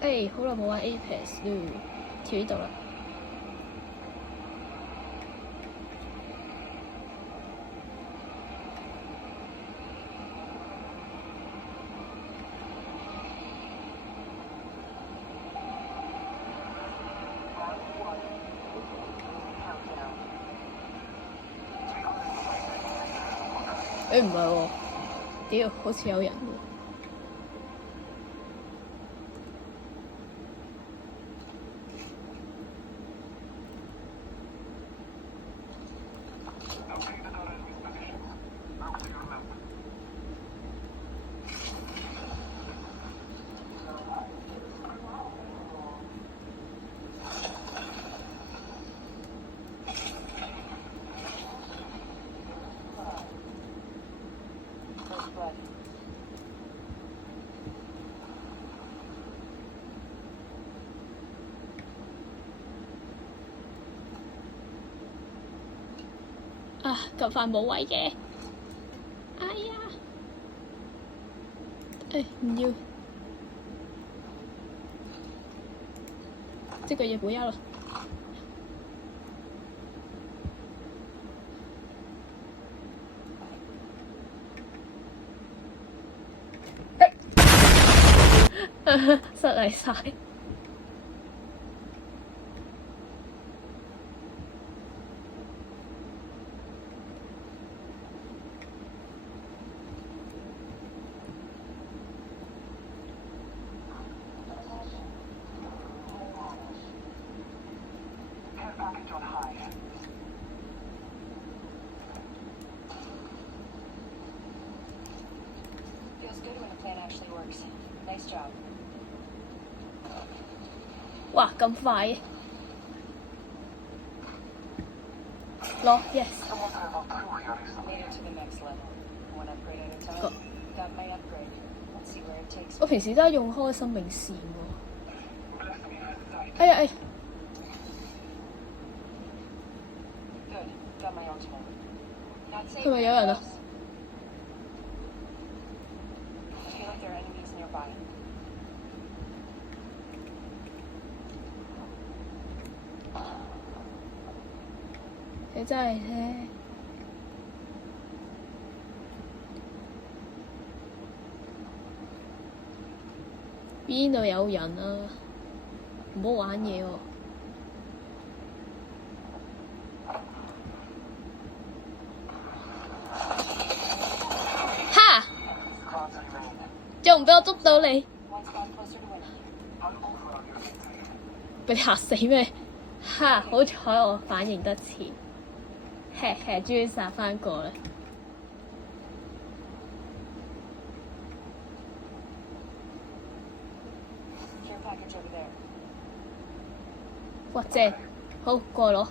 誒，好耐冇玩 Apex 咯，跳呢度啦。誒唔係喎，屌，好似有人喎。啊！咁快冇位嘅，哎呀！誒唔要，這個也不要了。失禮晒。哇！咁快嘅，攞 yes。我平時都係用開生命線喎。哎呀哎！係咪有人啊？你真係咧，邊度有人啊？唔好玩嘢喎！哈！仲唔俾我捉到你？俾你嚇死咩？哈！好彩我反應得遲。終於殺返個啦！哇正，好過攞。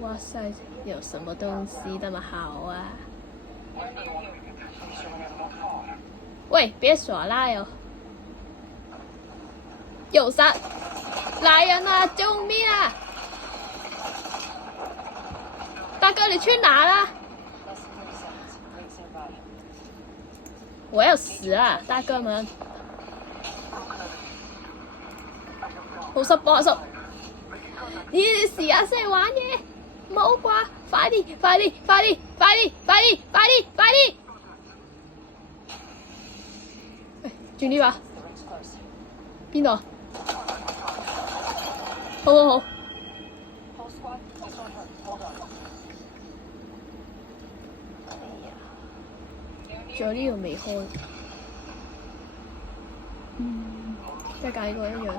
哇塞，有什麼東西那麼好啊？喂，別耍賴哦！有殺！來人啊！救命啊！大哥，你去哪啦？我要死啊！大哥們，好濕幫手！你試下先玩嘢，冇啩！快啲！快啲！快啲！快啲！快啲！快啲！快啲！喂，轉呢把邊度？好好好，仲有呢個未開，即係揀呢個一樣。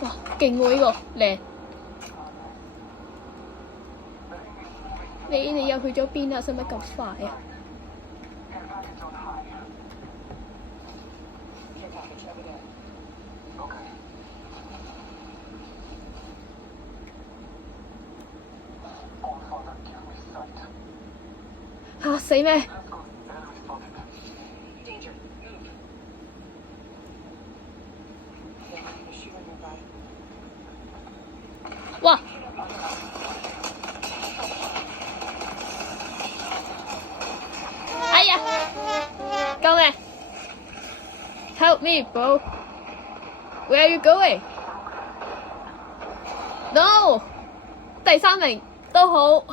哇，勁喎呢個靚！你又去咗邊啊？使唔使咁快啊？嚇死咩？哇！哎呀！救命 ！Help me, bro! Where are you going? No! 第3名都好。